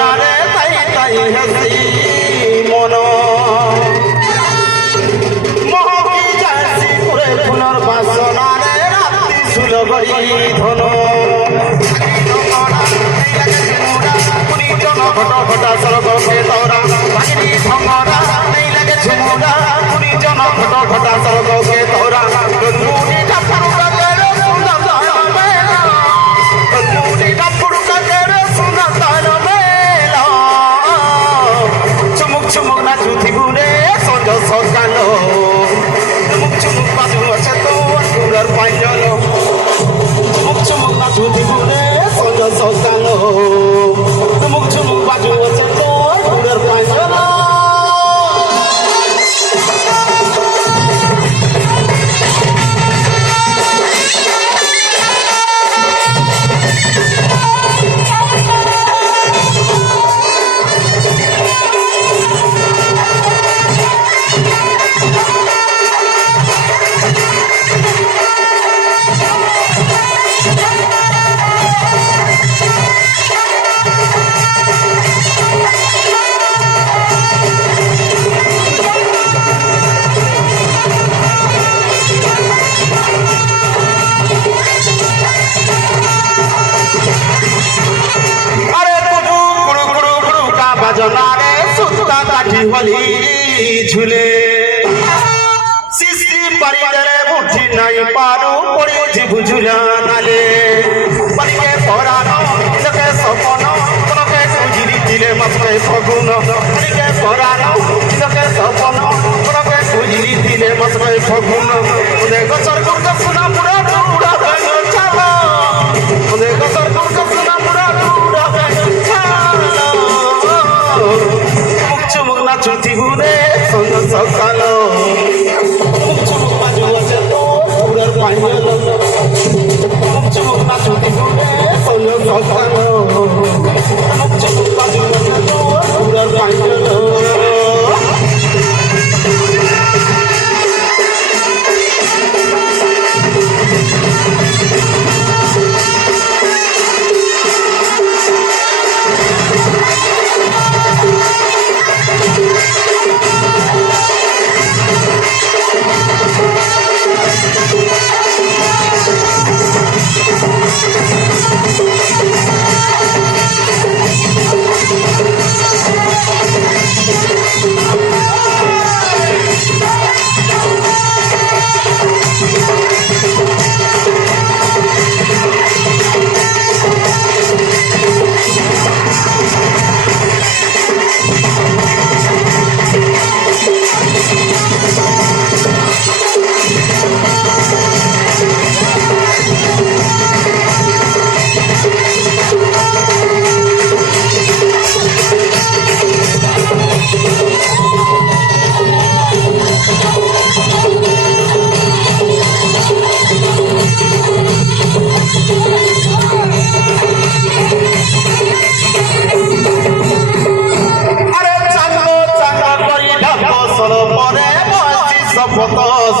বাজনারে তাই তাই হেসি মন মহকি যাসি করে ফুলর বাসনারে রাতি সুলগরি ধন ঘট ঘটা সরগকে তরা ভাগিনী ধমরা নেই লাগে ঝুমুরা পুরি জন ঘট ঘটা সরগকে তরা গঙ্গুনি ঠাকুর কাদের সুন্দর মেলা গঙ্গুনি ঠাকুর কাদের সুন্দর মেলা চুমুক চুমুক নাচুথি গুরে সঞ্জ সকাল চুমুক চুমুক বাজু আছে তো গুড়ার পাঞ্জল চুমুক চুমুক নাচুথি গুরে সঞ্জ সকাল চুমুক চুমুক বাজু আছে তো গুড়ার পাঞ্জল বাজনারে সুতা কাঠি হলি ঝুলে শিশি পারিদারে বুঝি নাই পারু পড়েছি বুঝুলা নালে পারিকে পরানো লোকে সপন লোকে খুঁজিলি দিলে মাসকে ফগুন পারিকে পরানো লোকে সপন লোকে খুঁজিলি দিলে মাসকে ফগুন ওদের গছর গুড় শুনা পুরা পুরা চালা ওদের গছর গুড় শুনা পুরা পুরা চালা চুমুক নাচুতি ঘুরে সন্ধ্যা সকাল চুমুক বাজু আছে তো পুরার পাইল চুমুক নাচুতি ঘুরে সন্ধ্যা সকাল চুমুক বাজু আছে তো পুরার পাইল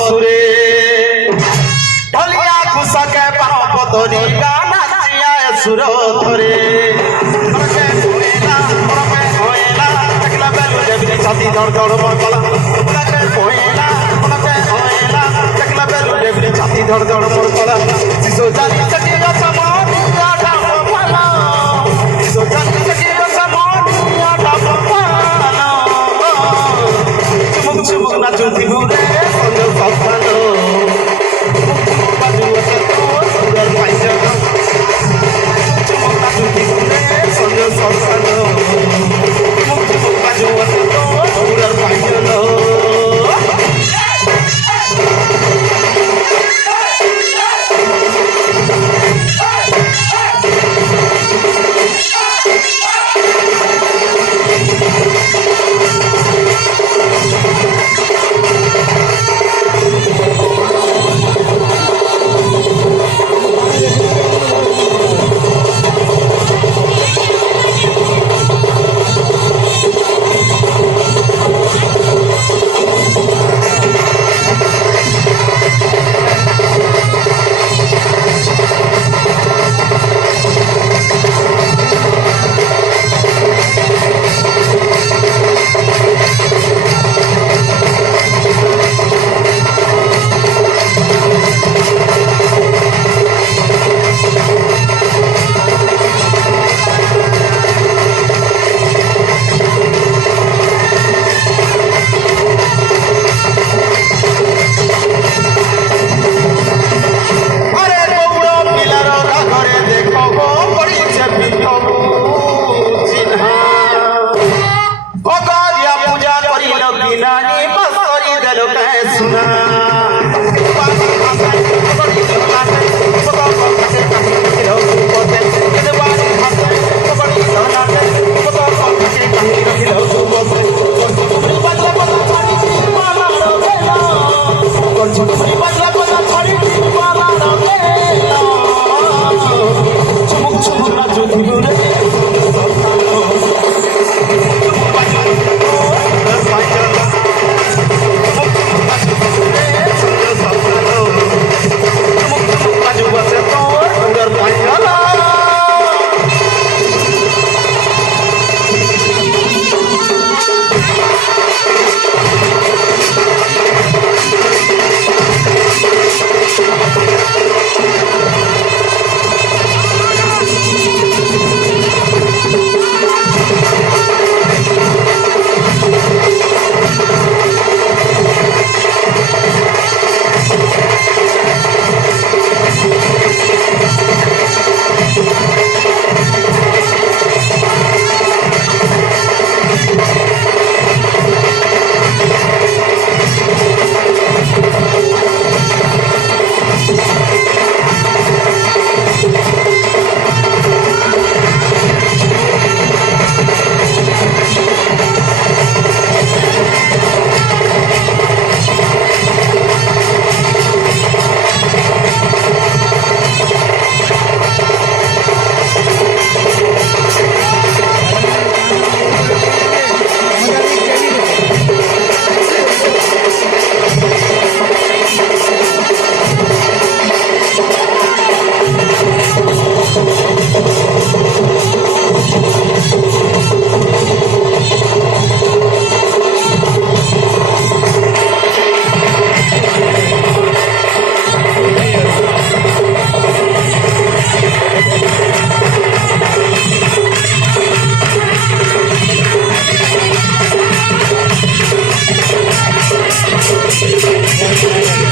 সুরে ঢলিয়া কুশকে পার্বতী গানা সুর ধরে ছাতি দর দর বলা ছাতি ধর ধর বলা শিশু জানি চটি গছ শিশু জানি চটি গছ চুমুক চুমুক নাচুতি ঘুরে সন্ধ্যা সকাল বাজু আছে তো সুরের পাইজল চুমুক নাচুতি ঘুরে সন্ধ্যা সকাল চুমুক চুমুক বাজু আছে তো সুরের পাইজল রে